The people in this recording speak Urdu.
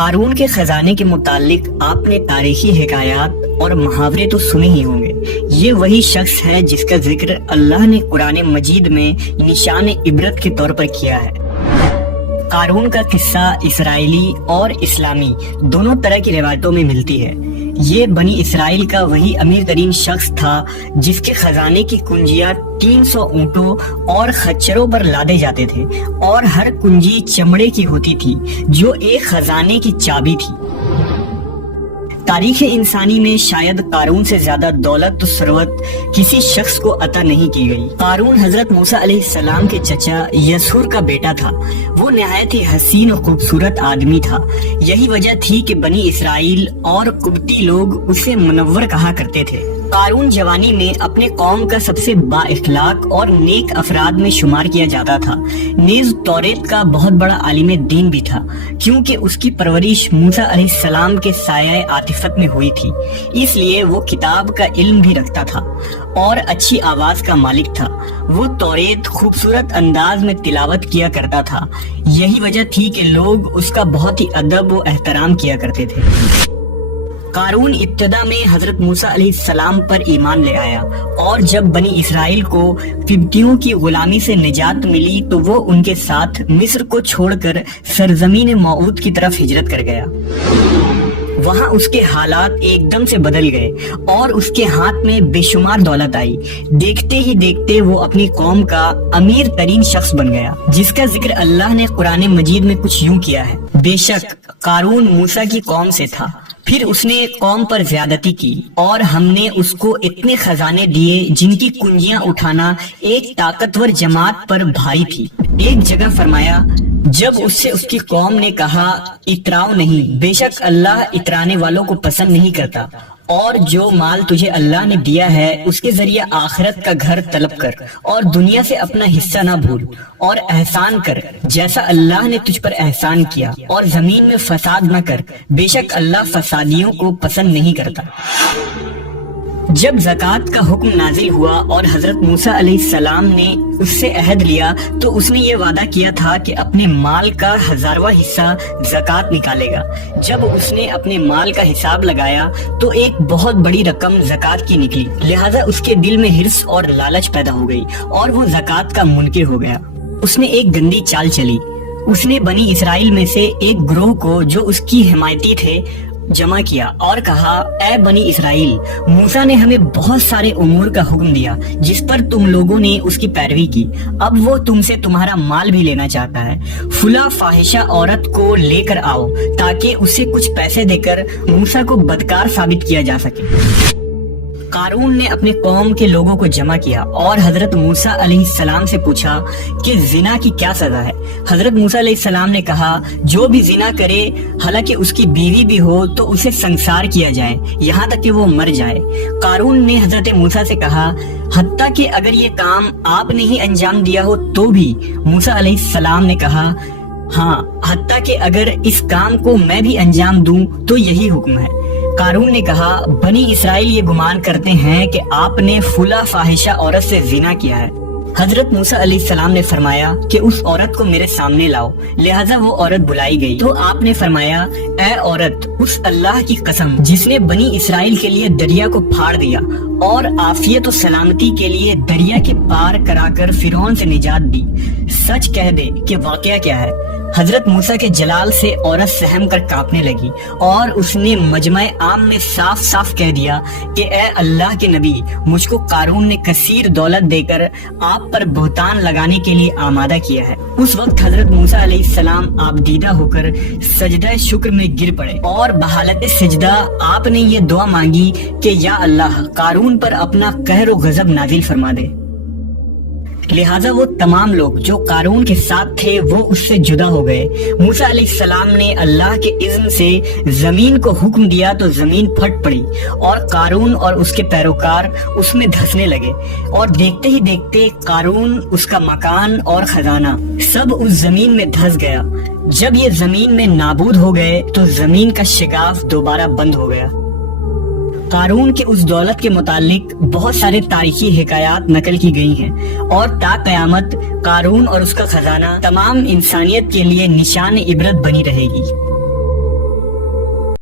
قارون کے خزانے کے متعلق آپ نے تاریخی حکایات اور محاورے تو سنے ہی ہوں گے۔ یہ وہی شخص ہے جس کا ذکر اللہ نے قرآن مجید میں نشان عبرت کے طور پر کیا ہے۔ قارون کا قصہ اسرائیلی اور اسلامی دونوں طرح کی روایتوں میں ملتی ہے۔ یہ بنی اسرائیل کا وہی امیر ترین شخص تھا جس کے خزانے کی کنجیاں 300 اونٹوں اور خچروں پر لادے جاتے تھے، اور ہر کنجی چمڑے کی ہوتی تھی جو ایک خزانے کی چابی تھی۔ تاریخ انسانی میں شاید قارون سے زیادہ دولت و ثروت کسی شخص کو عطا نہیں کی گئی۔ قارون حضرت موسیٰ علیہ السلام کے چچا یسہور کا بیٹا تھا۔ وہ نہایت ہی حسین و خوبصورت آدمی تھا۔ یہی وجہ تھی کہ بنی اسرائیل اور قبطی لوگ اسے منور کہا کرتے تھے۔ قارون جوانی میں اپنے قوم کا سب سے با اخلاق اور نیک افراد میں شمار کیا جاتا تھا۔ نیز توریت کا بہت بڑا عالم دین بھی تھا، کیونکہ اس کی پرورش موسیٰ علیہ السلام کے سایہ عاطفت میں ہوئی تھی، اس لیے وہ کتاب کا علم بھی رکھتا تھا اور اچھی آواز کا مالک تھا۔ وہ توریت خوبصورت انداز میں تلاوت کیا کرتا تھا۔ یہی وجہ تھی کہ لوگ اس کا بہت ہی ادب و احترام کیا کرتے تھے۔ قارون ابتدا میں حضرت موسیٰ علیہ السلام پر ایمان لے آیا، اور جب بنی اسرائیل کو قبطیوں کی غلامی سے نجات ملی تو وہ ان کے ساتھ مصر کو چھوڑ کر سرزمین موعود کی طرف ہجرت کر گیا۔ وہاں اس کے حالات ایک دم سے بدل گئے اور اس کے ہاتھ میں بے شمار دولت آئی۔ دیکھتے ہی دیکھتے وہ اپنی قوم کا امیر ترین شخص بن گیا، جس کا ذکر اللہ نے قرآن مجید میں کچھ یوں کیا ہے: بے شک قارون موسیٰ کی قوم سے تھا، پھر اس نے قوم پر زیادتی کی، اور ہم نے اس کو اتنے خزانے دیے جن کی کنجیاں اٹھانا ایک طاقتور جماعت پر بھاری تھی۔ ایک جگہ فرمایا، جب اس سے اس کی قوم نے کہا اتراؤ نہیں، بے شک اللہ اترانے والوں کو پسند نہیں کرتا، اور جو مال تجھے اللہ نے دیا ہے اس کے ذریعے آخرت کا گھر طلب کر، اور دنیا سے اپنا حصہ نہ بھول، اور احسان کر جیسا اللہ نے تجھ پر احسان کیا، اور زمین میں فساد نہ کر، بے شک اللہ فسادیوں کو پسند نہیں کرتا۔ جب زکوٰۃ کا حکم نازل ہوا اور حضرت موسیٰ علیہ السلام نے اس سے عہد لیا تو اس نے یہ وعدہ کیا تھا کہ اپنے مال کا 1000واں حصہ زکوٰۃ نکالے گا۔ جب اس نے اپنے مال کا حساب لگایا تو ایک بہت بڑی رقم زکوٰۃ کی نکلی، لہذا اس کے دل میں حرص اور لالچ پیدا ہو گئی اور وہ زکوٰۃ کا منکر ہو گیا۔ اس نے ایک گندی چال چلی۔ اس نے بنی اسرائیل میں سے ایک گروہ کو جو اس کی حمایتی تھے جمع کیا اور کہا، اے بنی اسرائیل، موسیٰ نے ہمیں بہت سارے امور کا حکم دیا جس پر تم لوگوں نے اس کی پیروی کی، اب وہ تم سے تمہارا مال بھی لینا چاہتا ہے۔ فلاں فاحشہ عورت کو لے کر آؤ تاکہ اسے کچھ پیسے دے کر موسیٰ کو بدکار ثابت کیا جا سکے۔ قارون نے اپنے قوم کے لوگوں کو جمع کیا اور حضرت موسیٰ علیہ السلام سے پوچھا کہ زنا کی کیا سزا ہے۔ حضرت موسیٰ علیہ السلام نے کہا، جو بھی زنا کرے حالانکہ اس کی بیوی بھی ہو تو اسے سنسار کیا جائے یہاں تک کہ وہ مر جائے۔ قارون نے حضرت موسیٰ سے کہا، حتیٰ کہ اگر یہ کام آپ نے ہی انجام دیا ہو تو بھی؟ موسیٰ علیہ السلام نے کہا، ہاں، حتیٰ کہ اگر اس کام کو میں بھی انجام دوں تو یہی حکم ہے۔ قارون نے کہا، بنی اسرائیل یہ گمان کرتے ہیں کہ آپ نے فلاں فاحشہ عورت سے زنا کیا ہے۔ حضرت موسیٰ علیہ السلام نے فرمایا کہ اس عورت کو میرے سامنے لاؤ، لہٰذا وہ عورت بلائی گئی تو آپ نے فرمایا، اے عورت، اس اللہ کی قسم جس نے بنی اسرائیل کے لیے دریا کو پھاڑ دیا اور عافیت و سلامتی کے لیے دریا کے پار کرا کر فرعون سے نجات دی، سچ کہہ دے کہ واقعہ کیا ہے۔ حضرت موسیٰ کے جلال سے عورت سہم کر کانپنے لگی اور اس نے مجمع عام میں صاف صاف کہہ دیا کہ اے اللہ کے نبی، مجھ کو قارون نے کثیر دولت دے کر آپ پر بہتان لگانے کے لیے آمادہ کیا ہے۔ اس وقت حضرت موسیٰ علیہ السلام آبدیدہ ہو کر سجدہ شکر میں گر پڑے اور بحالت سجدہ آپ نے یہ دعا مانگی کہ یا اللہ، قارون پر اپنا قہر و غضب نازل فرما دے۔ لہٰذا وہ تمام لوگ جو قارون کے ساتھ تھے وہ اس سے جدا ہو گئے۔ موسیٰ علیہ السلام نے اللہ کے اذن سے زمین کو حکم دیا تو زمین پھٹ پڑی اور قارون اور اس کے پیروکار اس میں دھسنے لگے، اور دیکھتے ہی دیکھتے قارون، اس کا مکان اور خزانہ سب اس زمین میں دھس گیا۔ جب یہ زمین میں نابود ہو گئے تو زمین کا شگاف دوبارہ بند ہو گیا۔ قارون کے اس دولت کے متعلق بہت سارے تاریخی حکایات نقل کی گئی ہیں، اور تا قیامت قارون اور اس کا خزانہ تمام انسانیت کے لیے نشان عبرت بنی رہے گی۔